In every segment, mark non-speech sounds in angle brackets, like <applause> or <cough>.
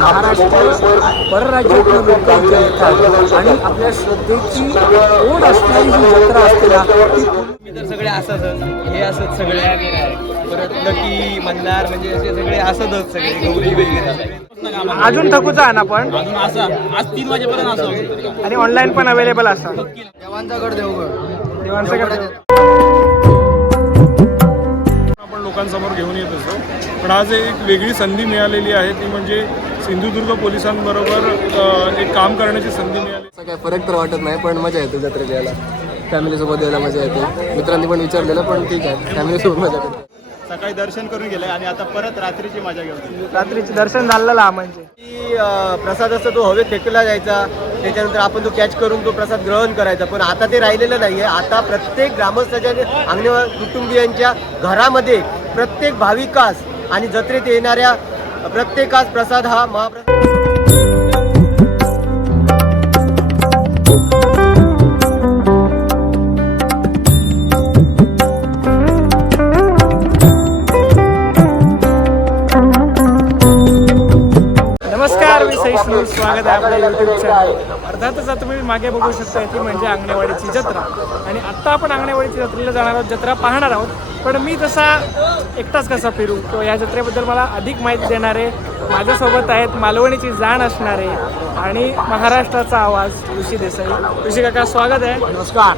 महाराष्ट्र परराज्यातून लोक इथे येतात. आणि आपल्या श्रद्धेची ओढ असणारी जी जत्रा असते ना मी तर सगळे असतच. हे असत सगळे. परत नकी मंदार म्हणजे असे सगळे असतच सगळे. गौरी वगैरे. अजून थकूचा आहे ना पण असा. आज तीन वाजेपर्यंत असं आणि ऑनलाईन पण अवेलेबल असतात. देवांचा गड देवगड देवांचं करतो आपण लोकांसमोर घेऊन येत असतो. पण आज एक वेगळी संधी मिळालेली आहे. ती म्हणजे सिंधुदुर्ग पोलिसांबरोबर एक काम करण्याची संधी मिळाली. असं काय फरक तर वाटत नाही पण मजा येते जत्रेत यायला. फॅमिलीसोबत यायला मजा येते. मित्रांनी पण विचारलेलं पण ठीक आहे. फॅमिलीसोबत मजा करते. सकाळी दर्शन करून गेले आणि आता परत रात्रीची मजा घेऊन रात्रीचे दर्शन झालेलं म्हणजे. की प्रसाद असतो तो हवेत फेकला जायचा. त्याच्यानंतर आपण तो कॅच करून तो प्रसाद ग्रहण करायचा. पण आता ते राहिलेलं नाहीये. आता प्रत्येक ग्रामस्थाच्या अंगणेवार कुटुंबियांच्या घरामध्ये प्रत्येक भाविकास आणि जत्रेत येणाऱ्या प्रत्येकास प्रसाद हा महाप्रसाद सहिष्णू स्वागत आहे आपल्या युट्यूब चॅनल अर्थातच आता तुम्ही मागे बघू शकता ती म्हणजे आंगणेवाडीची जत्रा. आणि आत्ता आपण आंगणेवाडीची जत्रेला जाणार आहोत जत्रा पाहणार आहोत. पण मी तसा एकटाच कसा फिरू? किंवा या जत्रेबद्दल मला अधिक माहिती देणारे माझ्यासोबत आहेत मालवणीची जाण असणारे आणि महाराष्ट्राचा आवाज ऋषी देसाई. ऋषी काका स्वागत आहे. नमस्कार.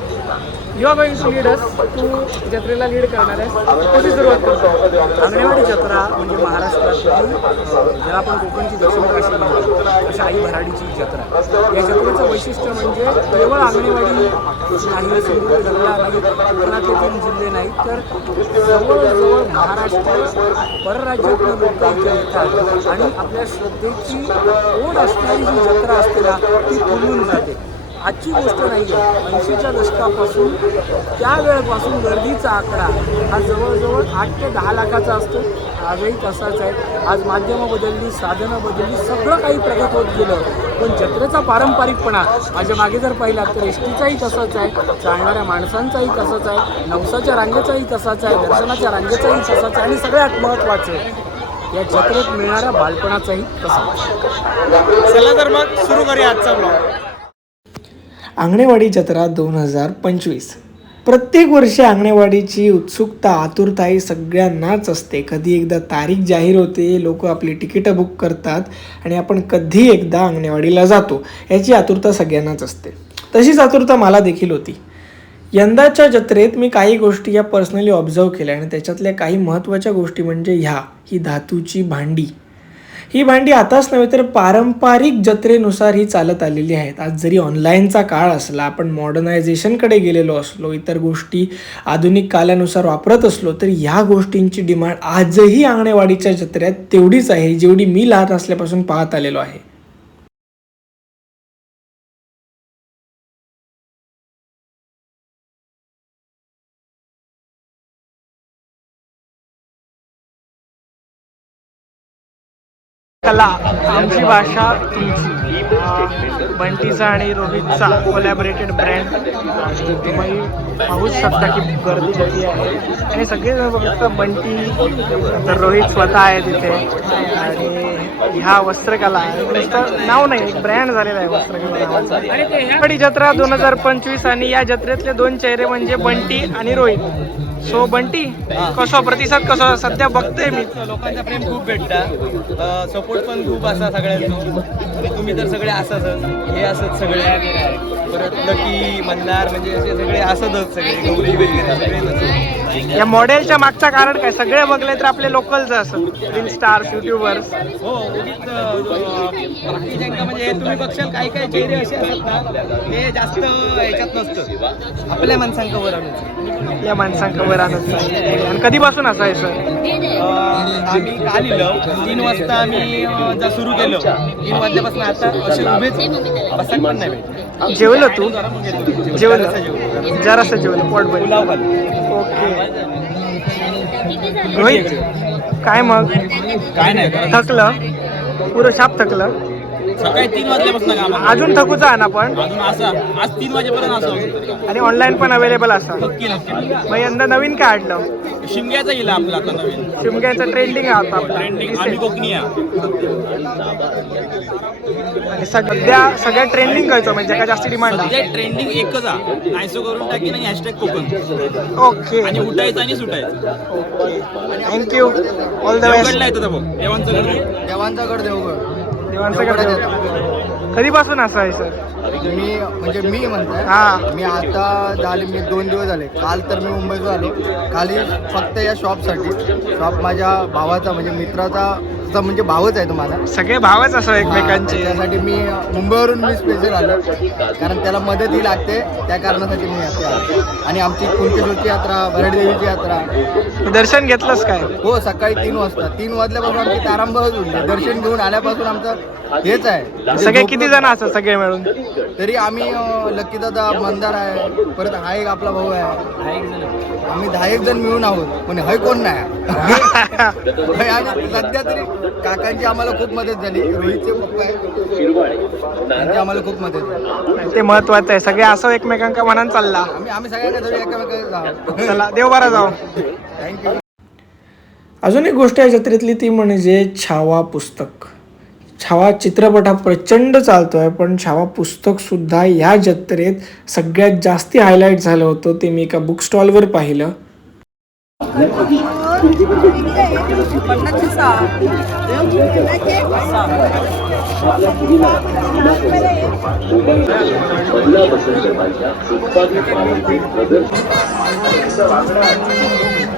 You are going to lead us तू जत्रेला लीड करणार आहेस कशी सुरुवात करतो आंगणेवाडी जत्रा म्हणजे महाराष्ट्रातली ज्याला आपण कोकणची दक्षिण काशी म्हणतो अशा आई भराडीची जत्रा. या जत्रेचं वैशिष्ट्य म्हणजे केवळ आंगणेवाडी नाही सिंधुदुर्गला नाही कोकणातले तीन जिल्हे नाही तर जवळजवळ महाराष्ट्र परराज्यातून लोक इथे येतात. आणि आपल्या श्रद्धेची ओढ असणारी जी जत्रा असते ना ती फुलून जाते. आजची गोष्ट नाही आहे ऐंशीच्या दशकापासून त्या वेळेपासून गर्दीचा आकडा हा जवळजवळ आठ ते दहा लाखाचा असतो. आजही तसाच आहे. आज माध्यमं बदलली साधनं बदलली सगळं काही प्रगत होत गेलं. पण जत्रेचा पारंपरिकपणा माझ्या मागे जर पाहिला तर एस टीचाही तसाच आहे. चालणाऱ्या माणसांचाही तसाच आहे. नवसाच्या रांगेचाही तसाच आहे. दर्शनाच्या रांगेचाही तसाच आहे. आणि सगळ्यात महत्त्वाचं या जत्रेत मिळणाऱ्या बालपणाचाही तसा चला तर मग सुरू करूया आजचा ब्लॉग आंगणेवाडी जत्रा दोन हजार पंचवीस. प्रत्येक वर्षी आंगणेवाडीची उत्सुकता आतुरता ही सगळ्यांनाच असते. कधी एकदा तारीख जाहीर होते लोक आपली तिकीटं बुक करतात आणि आपण कधी एकदा आंगणेवाडीला जातो. याची आतुरता सगळ्यांनाच असते. तशीच आतुरता मला देखील होती. यंदाच्या जत्रेत मी काही गोष्टी या पर्सनली ऑब्झर्व केल्या आणि त्याच्यातल्या काही महत्त्वाच्या गोष्टी म्हणजे ह्या. ही धातूची भांडी. ही भांडी आताच नव्हे तर पारंपरिक जत्रेनुसार ही चालत आलेली आहेत. आज जरी ऑनलाईनचा काळ असला आपण मॉडर्नायझेशनकडे गेलेलो असलो इतर गोष्टी आधुनिक कालानुसार वापरत असलो तर ह्या गोष्टींची डिमांड आजही आंगणेवाडीच्या जत्रेत तेवढीच आहे जेवढी मी लहान असल्यापासून पाहत आलेलो आहे. कला आमची भाषा तुमची. बंटीचा आणि रोहितचा कोलॅबरेटेड ब्रँड तुम्ही पाहूच शकता की गर्दी किती आहे. आणि सगळे फक्त बंटी तर रोहित स्वतः आहे तिथे. आणि ह्या वस्त्रकला नुसतं नाव नाही एक ब्रँड झालेला आहे वस्त्रकला नावाचा. ही जत्रा दोन हजार पंचवीस आणि या जत्रेतले दोन चेहरे म्हणजे बंटी आणि रोहित. सो बंटी कसो प्रतिसाद कसो सध्या बघतोय मी. लोकांचा प्रेम खूप भेटता सपोर्ट पण खूप असा सगळ्यांचा. तुम्ही तर सगळे असतच. हे असत सगळे. परत नकी मंदार म्हणजे असे सगळे असतच सगळे. गौरी वगैरे सगळे या मॉडेलच्या मागचं कारण काय? सगळे बघले तर आपले लोकलच असं. रील स्टार्स युट्यूबर्स हो उगीच अं, बाकीच्यांका म्हणजे तुम्ही बघशाल काही काही चेहरे असे असतात ना ते जास्त ह्याच्यात नसतं. आपल्या माणसांका वर आणून. या माणसांका वर आणत. आणि कधीपासून असायचं? आम्ही काल इलो तीन वाजता आम्ही जा सुरू केलं. तीन वाजल्यापासून आता असे उभेच. बसायला पण नाही. जेवलं तू? जेवलं. जरासं जेवलं. पोट भर पुलाव खाल्ला. ओके. रोहित काय मग? काय नाही. थकलं? पुरं शाप थकलं? सकाळी तीन वाजल्यापासून काम आहे. अजून थकूचा आहे ना पण अजून असं आज तीन वाजेपर्यंत असं. आणि ऑनलाईन पण अवेलेबल असतात नक्की नक्की. मग यंदा नवीन काय आणलं शिमग्याचा गेला आपला आता नवीन. शिमग्याचं ट्रेंडिंग आहे आता. आपला. ट्रेंडिंग आम्ही कोकणी आहे आणि सध्या सगळ्या ट्रेंडिंग करायचं म्हणजे काय जास्त डिमांड आहे? सध्या ट्रेंडिंग एकच आहे. नायसो करून टाकी आणि हॅशटॅग कोकण. ओके. आणि उठायचं आणि सुटायचं. Thank you all the best देवगडला येतं बघ. देवांचं घर देवांचा गड देवगड ദിവാൻ സെ कधीपासून असं आहे सर? मी म्हणजे मी म्हणताय हा. मी आता झाले मी दोन दिवस झाले. काल तर मी मुंबईत आलो. खाली फक्त या शॉपसाठी. शॉप माझ्या भावाचा म्हणजे मित्राचा चा म्हणजे भावच आहे तो माझा सगळे भावच असो एकमेकांचे. त्यासाठी मी मुंबईवरून मी स्पेशल आलो. कारण त्याला मदतही लागते त्या कारणासाठी मी आलो. आणि आमची कुंकेश्वरची यात्रा भरडदेवीची यात्रा. दर्शन घेतलंस काय? हो सकाळी तीन वाजता. तीन वाजल्यापासून आमची तारांबळच होती दर्शन घेऊन आल्यापासून आमचं हेच आहे. सगळे किती जण असतात सगळे मिळून? तरी आम्ही लकी दादा मंदार आहे परत हा एक आपला भाऊ आहे. आम्ही दहा एक जण मिळून आहोत पण हय कोण नाही? आणि सध्या तरी काकांची आम्हाला खूप मदत झाली. रोहितचे पप्पा आहे. त्यांची आम्हाला खूप मदत झाली. ते महत्वाचं आहे. सगळे असं एकमेकांका मनात चालला. आम्ही आम्ही सगळ्यांना धरू एकामेकांना चला देव बरा जाऊ. थँक्यू अजून एक गोष्ट आहे जत्रेतली ती म्हणजे छावा पुस्तक. छावा चित्रपट हा प्रचंड चालतो आहे पण छावा पुस्तकसुद्धा ह्या या जत्रेत सगळ्यात जास्ती हायलाईट झालं होतं ते मी एका बुक स्टॉलवर पाहिलं.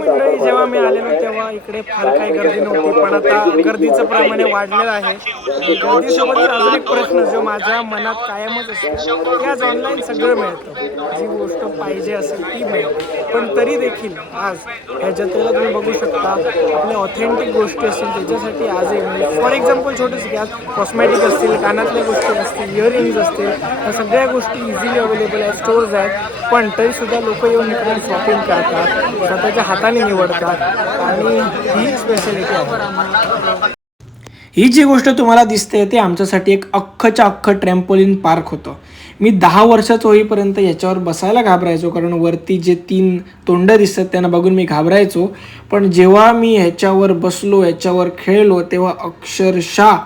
मंडळी जेव्हा मी आलेलो तेव्हा इकडे फार काही गर्दी नव्हती पण आता गर्दीचं प्रमाणे वाढलेलं आहे. गर्दीसोबत अजून एक प्रश्न जो माझ्या मनात कायमच असतो की आज ऑनलाईन सगळं मिळतं. जी गोष्ट पाहिजे असेल ती मिळते. पण तरी देखील आज ह्या जत्रेला तुम्ही बघू शकता आपल्या ऑथेंटिक गोष्टी असतील त्याच्यासाठी आज फॉर एक्झाम्पल छोटंसं की आज कॉस्मॅटिक असतील कानातल्या गोष्टी असतील इयरिंग्स असतील ह्या सगळ्या गोष्टी इझिली अवेलेबल आहेत स्टोर्स आहेत. पण तरीसुद्धा लोक येऊन इकडे शॉपिंग करतात स्वतःच्या हाताने निवडतात. आणि ही स्पेशालिटी आहे. ही जी गोष्ट तुम्हाला दिसते ते आमच्यासाठी एक अख्खच्या अख्खं ट्रॅम्पोलिन पार्क होतं. मी दहा वर्षाचं होईपर्यंत याच्यावर बसायला घाबरायचो कारण वरती जे तीन तोंड दिसतात त्यांना बघून मी घाबरायचो पण जेव्हा मी ह्याच्यावर बसलो ह्याच्यावर खेळलो तेव्हा अक्षरशः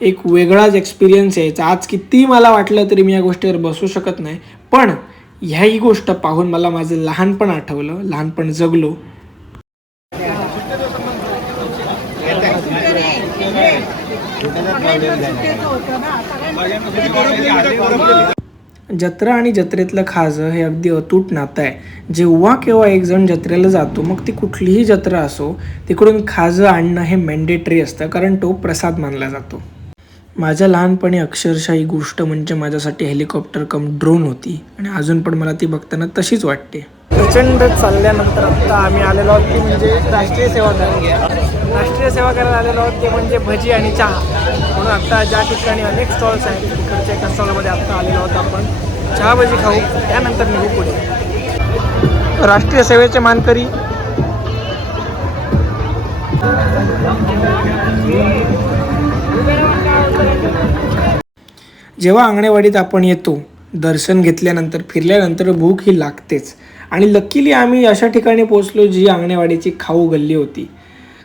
एक वेगळाच एक्सपिरियन्स यायचा आज किती मला वाटलं तरी मी या गोष्टीवर बसू शकत नाही पण ह्याही गोष्ट पाहून मला माझं लहानपण आठवलं लहानपण जगलो जत्रा आणि जत्रेतलं खाजं हे अगदी अतूट नातं आहे. जेव्हा केव्हा एक जण जत्रेला जातो मग ती कुठलीही जत्रा असो तिकडून खाजं आणणं हे मॅन्डेटरी असतं कारण तो प्रसाद मानला जातो. माझ्या लहानपणी अक्षरशः ही गोष्ट म्हणजे माझ्यासाठी हेलिकॉप्टर कम ड्रोन होती आणि अजून पण मला ती बघताना तशीच वाटते. प्रचंड चालल्यानंतर आत्ता आम्ही आलेलो आहोत ती म्हणजे राष्ट्रीय सेवा करायला राष्ट्रीय सेवा करायला आलेलो आहोत ते म्हणजे भजी आणि चहा. म्हणून आत्ता ज्या ठिकाणी अनेक स्टॉल्स आहेत तिकडच्या एका स्टॉलमध्ये आत्ता आलेलो आहोत आपण. चहा भजी खाऊ. त्यानंतर निघू पुढे. राष्ट्रीय सेवेचे मानकरी. जेव्हा अंगणेवाडीत आपण येतो दर्शन घेतल्यानंतर फिरल्यानंतर भूक ही लागतेच. आणि लकीली आम्ही अशा ठिकाणी पोचलो जी आंगणेवाडीची खाऊ गल्ली होती.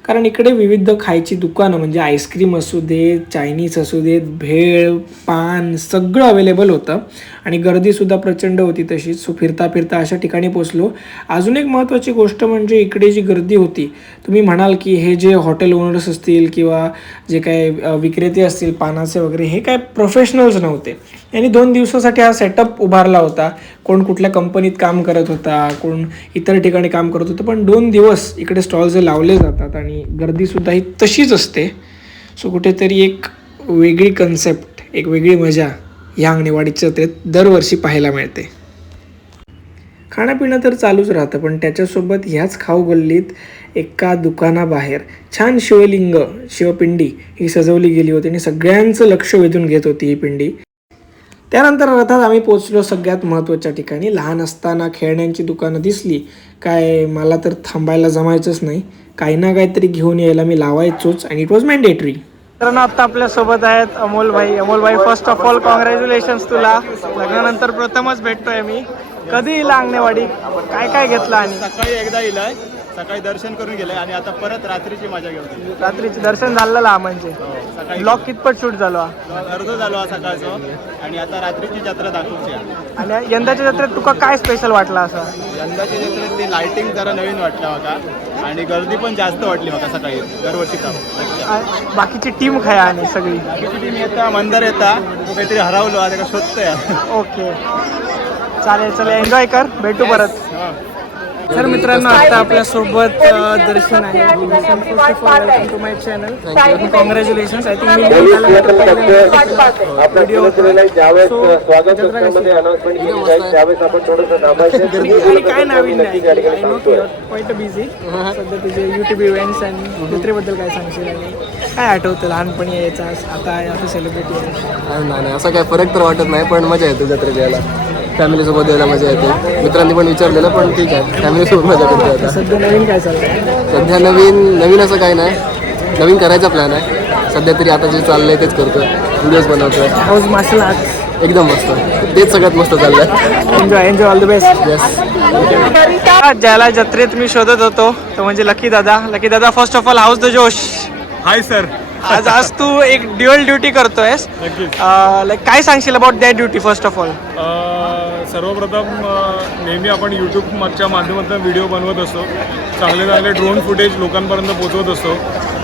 कारण इकडे विविध खायची दुकानं म्हणजे आईस्क्रीम असू दे चायनीज असू देत भेळ पान सगळं अवेलेबल होतं. आणि गर्दीसुद्धा प्रचंड होती तशीच. सो फिरता फिरता अशा ठिकाणी पोचलो अजून एक महत्त्वाची गोष्ट म्हणजे इकडे जी गर्दी होती तुम्ही म्हणाल की हे जे हॉटेल ओनर्स असतील किंवा जे काय विक्रेते असतील पानाचे वगैरे हे काय प्रोफेशनल्स नव्हते. यांनी दोन दिवसासाठी हा सेटअप उभारला होता. कोण कुठल्या कंपनीत काम करत होता कोण इतर ठिकाणी काम करत होतं पण दोन दिवस इकडे स्टॉल जे लावले जातात आणि गर्दीसुद्धा ही तशीच असते. सो कुठेतरी एक वेगळी कन्सेप्ट एक वेगळी मजा या अंगणेवाडीच्या जत्रेत दरवर्षी पाहायला मिळते. खाणंपिणं तर चालूच राहतं पण त्याच्यासोबत ह्याच खाऊ गल्लीत एका दुकानाबाहेर छान शिवलिंग शिवपिंडी ही सजवली गेली होती आणि सगळ्यांचं लक्ष वेधून घेत होती ही पिंडी. त्यानंतर अर्थात आम्ही पोचलो सगळ्यात महत्त्वाच्या ठिकाणी. लहान असताना खेळण्यांची दुकानं दिसली. काय मला तर थांबायला जमायचंच नाही. काही ना काहीतरी घेऊन यायला मी लावायचोच आणि इट वॉज मॅन्डेटरी मित्रांनो आता आपल्यासोबत आहेत अमोल भाई. अमोल भाई फर्स्ट ऑफ ऑल कॉंग्रॅच्युलेशन तुला. लग्नानंतर प्रथमच भेटतोय मी. कधी येईल अंगणेवाडी? काय काय घेतलं आणि? सकाळी एकदा इलाय. सकाळी दर्शन करून गेलाय आणि आता परत रात्रीची मजा घेऊन रात्रीचे दर्शन झालं ला म्हणजे. सकाळी ब्लॉग कितपत शूट झालो? हा? अर्ध झालो हा सकाळचं. आणि आता रात्रीची जत्रा दाखवची आहे. आणि यंदाच्या जत्रेत तुका काय स्पेशल वाटलं असं? यंदाची जत्रेत ती लाइटिंग जरा नवीन वाटलं माका आणि गर्दी पण जास्त वाटली माका सकाळी दरवर्षी काम. आ- बाकीची टीम खाय आणि सगळी. बाकीची टीम येता मंदार येता. तो काहीतरी हरवलो आता का शोधतोय. ओके चालेल चालेल एन्जॉय कर. भेटू परत. तर मित्रांनो आता आपल्यासोबत दर्शन आहे Darshan first of all welcome to my channel congratulation I think me video आणि काय नवीन नाही क्वाईट बिझी सध्या तुझे युट्यूब इव्हेंट्स आणि जत्रेबद्दल काय सांगशील आणि काय आठवतं लहानपणी यायचा आता आहे असं सेलिब्रिटी आहे नाही असं काय फरक तर वाटत नाही पण मजा येते जत्रेत यायला फॅमिलीसोबत यायला मजा येते. मित्रांनी पण विचारलेलं पण ठीक आहे. फॅमिलीसोबत मजा करतो आता. सध्या नवीन काय चाललंय? सध्या नवीन नवीन असं काही नाही. नवीन करायचा प्लॅन आहे. सध्या तरी आता जे चाललंय तेच करतो व्हिडिओज बनवतो हाऊस मार्शल आर्ट्स एकदम मस्त. तेच सगळ्यात मस्त चाललंय. Enjoy enjoy all the best yes ज्याला जत्रेत मी शोधत होतो तो म्हणजे लकी दादा. लकी दादा first of all how's the जोश? हाय सर आज आज तू एक ड्युअल ड्युटी करतोयस. लाईक काय सांगशील about that duty first of all सर्वप्रथम नेहमी आपण यूट्यूबच्या माध्यमातून व्हिडिओ बनवत असतो. चांगले चांगले ड्रोन फुटेज लोकांपर्यंत पोचवत असतो.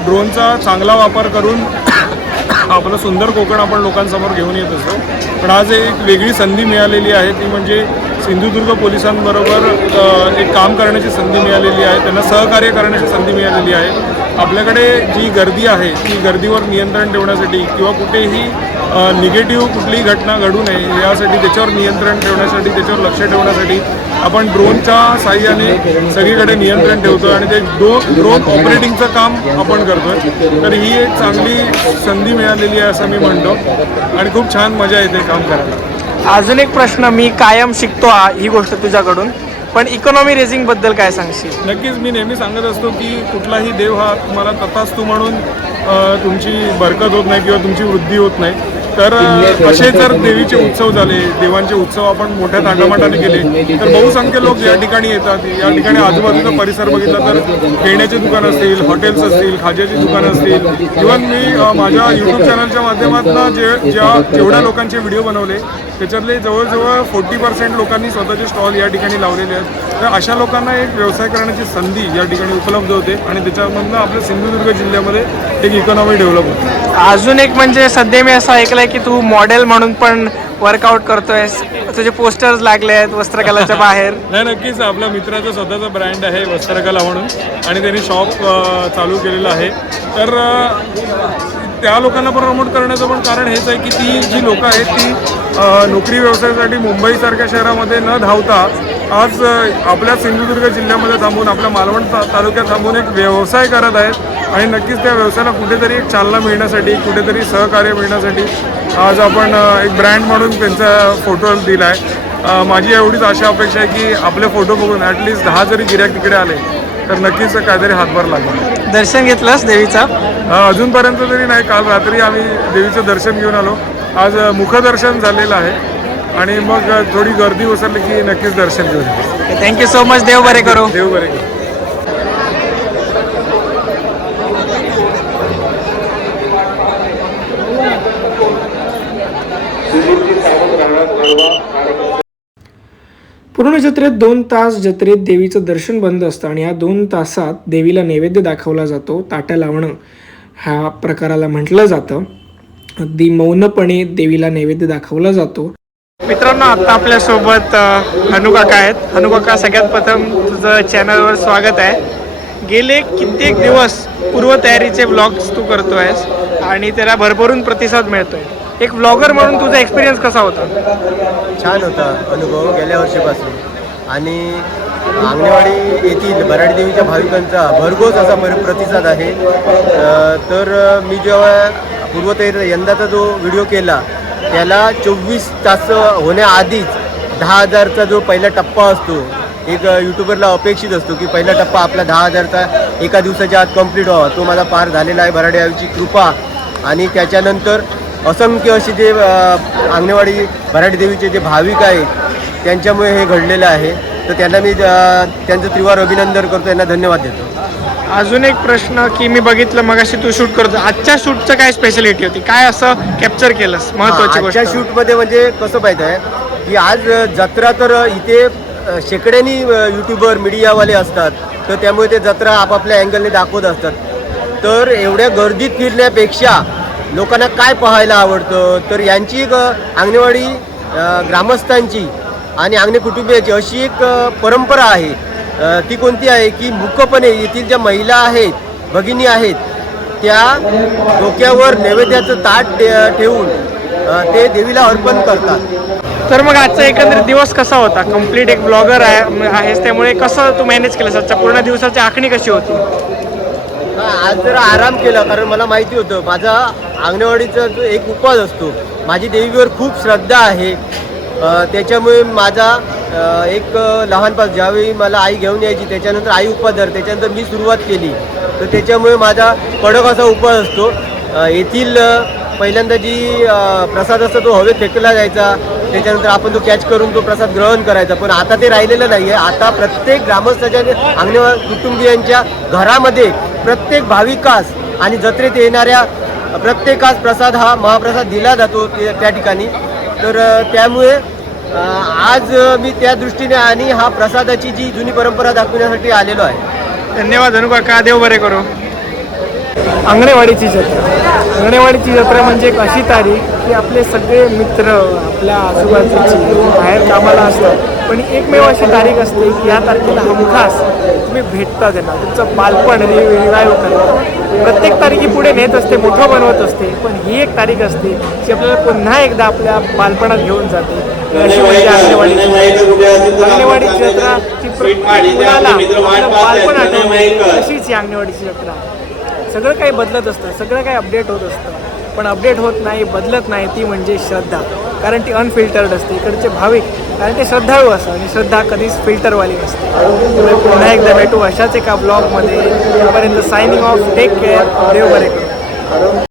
ड्रोनचा चांगला वापर करून <coughs> आपलं सुंदर कोकण आपण लोकांसमोर घेऊन येत असतो. पण आज एक वेगळी संधी मिळालेली आहे. ती म्हणजे सिंधुदुर्ग पोलिसांबरोबर एक काम करण्याची संधी मिळालेली आहे. त्यांना सहकार्य करण्याची संधी मिळालेली आहे. आपल्याकडे जी गर्दी आहे ती गर्दीवर नियंत्रण ठेवण्यासाठी किंवा कुठेही निगेटिव्ह कुठलीही घटना घडू नये यासाठी त्याच्यावर नियंत्रण ठेवण्यासाठी त्याच्यावर लक्ष ठेवण्यासाठी आपण ड्रोनच्या साह्याने सगळीकडे नियंत्रण ठेवतो आणि ते ड्रो ड्रोन ऑपरेटिंगचं काम आपण करतोय. तर ही एक चांगली संधी मिळालेली आहे असं मी म्हणतो. आणि खूप छान मजा येते काम करायला. अजून एक प्रश्न मी कायम शिकतो ही गोष्ट तुझ्याकडून. पण इकॉनॉमी रेझिंगबद्दल काय सांगशील? नक्कीच मी नेहमी सांगत असतो की कुठलाही देव हा तुम्हाला तथास्तू म्हणून तुमची बरकत होत नाही किंवा तुमची वृद्धी होत नाही. तर असे जर देवीचे उत्सव झाले देवांचे उत्सव आपण मोठ्या थाटामाटाने केले तर बहुसंख्य लोक या ठिकाणी येतात. या ठिकाणी आजूबाजूचा परिसर बघितला तर खेळण्याचे दुकान असतील हॉटेल्स असतील खाज्याची दुकानं असतील. इव्हन मी माझ्या यूट्यूब चॅनलच्या माध्यमातून जे ज्या जेवढ्या लोकांचे व्हिडिओ बनवले त्याच्यातले जवळजवळ फोर्टी पर्सेंट लोकांनी स्वतःचे स्टॉल या ठिकाणी लावलेले आहेत. तर अशा लोकांना एक व्यवसाय करण्याची संधी या ठिकाणी उपलब्ध होते आणि त्याच्यामधनं आपल्या सिंधुदुर्ग जिल्ह्यामध्ये एक इकॉनॉमी डेव्हलप होते. अजून एक म्हणजे सध्या मी असं ऐकलंय की तू मॉडेल म्हणून पण वर्कआउट करतोयस. तुझे पोस्टर्स लागले आहेत वस्त्रकलाच्या <laughs> बाहेर. नाही नक्कीच. आपल्या मित्राचा स्वतःचा ब्रँड आहे वस्त्रकला म्हणून. आणि त्यांनी शॉप चालू केलेलं आहे. तर त्या लोकांना प्रमोट करण्याचं पण कारण हेच आहे की ती जी लोकं आहेत ती नोकरी व्यवसायासाठी मुंबईसारख्या शहरामध्ये न धावता आज आपल्या सिंधुदुर्ग जिल्ह्यामध्ये थांबून आपल्या मालवण तालुक्यात थांबून एक व्यवसाय करत आहेत. आणि नक्कीच त्या व्यवसायाला कुठेतरी एक चालना मिळण्यासाठी कुठेतरी सहकार्य मिळण्यासाठी आज आपण एक ब्रँड म्हणून त्यांचा फोटो दिला आहे माझी एवढीच आशा अपेक्षा आहे की आपले फोटो बघून ॲटलिस्ट दहा जरी गिऱ्हाईक तिकडे आले तर नक्कीच काहीतरी हातभार लागेल. दर्शन घेतलंस देवीचा? अजूनपर्यंत तरी नाही. काल रात्री आम्ही देवीचं दर्शन घेऊन आलो. आज मुखदर्शन झालेलं आहे. आणि मग थोडी गर्दी ओसरली की नक्कीच दर्शन घेऊन. थँक्यू सो मच देव बरे करो. देव बरे करो. पूर्ण जत्रेत दोन तास जत्रेत देवीचं दर्शन बंद असतं आणि या दोन तासात देवीला नैवेद्य दाखवला जातो ताट्या लावणं ह्या प्रकाराला म्हटलं जातं. अगदी मौनपणे देवीला नैवेद्य दाखवला जातो. मित्रांनो आता आपल्यासोबत अ, हनु आहेत. हनुकाका सगळ्यात प्रथम तुझं चॅनलवर स्वागत आहे. गेले कित्येक दिवस पूर्वतयारीचे ब्लॉग्स तू करतो आहेस आणि त्याला भरभरून प्रतिसाद मिळतोय. एक ब्लॉगर म्हणून तुझा एक्सपिरियन्स कसा होता? छान होता अनुभव गेल्या वर्षीपासून. आणि आंगणेवाडी येथील बराडी देवीच्या भाविकांचा भरघोस असा पर- प्रतिसाद आहे. अ, तर मी जेव्हा पूर्वतयारी यंदाचा जो व्हिडिओ केला त्याला चोवीस तास होण्याआधीच दहा हजारचा जो पहिला टप्पा असतो एक यूट्यूबरला अपेक्षित असतो की पहिला टप्पा आपला दहा हजारचा एका दिवसाच्या आत कंप्लीट व्हावा. तो माझा पार झालेला आहे. बराडी देवीची कृपा. आणि त्याच्यानंतर असंख्य असे जे अ, आंगणेवाडी बराडी देवीचे जे भाविक आहेत त्यांच्यामुळे हे घडलेलं आहे. तर त्यांना मी त्यांचं त्रिवार अभिनंदन करतो त्यांना धन्यवाद देतो. अजून एक प्रश्न की मी बघितलं मगाशी तू शूट करतो. आजच्या शूटचं काय स्पेशालिटी होती? काय असं कॅप्चर केलंस? महत्वाची आजच्या शूटमध्ये म्हणजे कसं पाहिजे आहे की आज जत्रा तर इथे शेकड्यानी यूट्यूबर मीडियावाले असतात. तर त्यामुळे ते जत्रा आपापल्या अँगलने दाखवत असतात. तर एवढ्या गर्दीत फिरण्यापेक्षा लोकांना काय पाहायला आवडतं? तर यांची एक अंगणवाडी ग्रामस्थांची आणि अंगणे कुटुंबियाची अशी एक परंपरा आहे. ती कोणती आहे की मुकपणे येथील ज्या महिला आहेत भगिनी आहेत त्या डोक्यावर नैवेद्याचं ताट ठेवून ते देवीला अर्पण करतात. तर मग आजचा एकंदरीत दिवस कसा होता? कंप्लीट एक ब्लॉगर आहे आहेस त्यामुळे कसं तू मॅनेज केलं आजच्या पूर्ण दिवसाची आखणी कशी होती? हा, आज जरा आराम केला कारण मला माहिती होतं माझा अंगणवाडीचा जो एक उपवास असतो माझी देवीवर खूप श्रद्धा आहे. त्याच्यामुळे माझा एक लहानपास ज्यावेळी मला आई घेऊन यायची त्याच्यानंतर आई उपवास धर त्याच्यानंतर मी सुरुवात केली. तर त्याच्यामुळे माझा कडक असा उपवास असतो. येथील पहिल्यांदा जी प्रसाद असतो तो हवेत फेकला जायचा. त्याच्यानंतर आपण तो कॅच करून तो प्रसाद ग्रहण करायचा. पण आता ते राहिलेलं नाही आहे आता प्रत्येक ग्रामस्थाच्या अंगणवाडी कुटुंबियांच्या घरामध्ये प्रत्येक भाविकास आणि जत्रेत येणाऱ्या प्रत्येकास प्रसाद हा महाप्रसाद दिला जातो ते- त्या ठिकाणी. तर त्यामुळे आज मी त्या दृष्टीने आणि हा प्रसादाची जी जुनी परंपरा दाखवण्यासाठी आलेलो आहे. धन्यवाद धनु का देव बरे करू? अंगणेवाडीची जत्रा. अंगणेवाडीची जत्रा म्हणजे एक अशी तारीख की आपले सगळे मित्र आपल्या आजूबाजूची बाहेर कामाला असतात. पण एकमेव अशी तारीख असते की या तारखेला हमखास तुम्ही भेटता त्यांना. तुमचं बालपण रिवाईव्ह करता. प्रत्येक तारीख ही पुढे नेत असते मोठं बनवत असते पण ही एक तारीख असते जी आपल्याला पुन्हा एकदा आपल्या बालपणात घेऊन जाते. अशी म्हणजे अंगणेवाडीची अंगणेवाडीची जत्रा ती प्रत्येक मुलाला बालपण आठवतं तशीच ही अंगणेवाडीची जत्रा सगळं काही बदलत असतं सगळं काही अपडेट होत असतं. पण अपडेट होत नाही बदलत नाही ती म्हणजे श्रद्धा. कारण ती अनफिल्टर्ड असते. इकडचे भाविक कारण ते श्रद्धाळू असतात आणि श्रद्धा कधीच फिल्टरवाली नसते. त्यामुळे पुन्हा एकदा भेटू अशाच एका ब्लॉगमध्ये तोपर्यंत सायनिंग ऑफ टेक केअर देव बरे करू.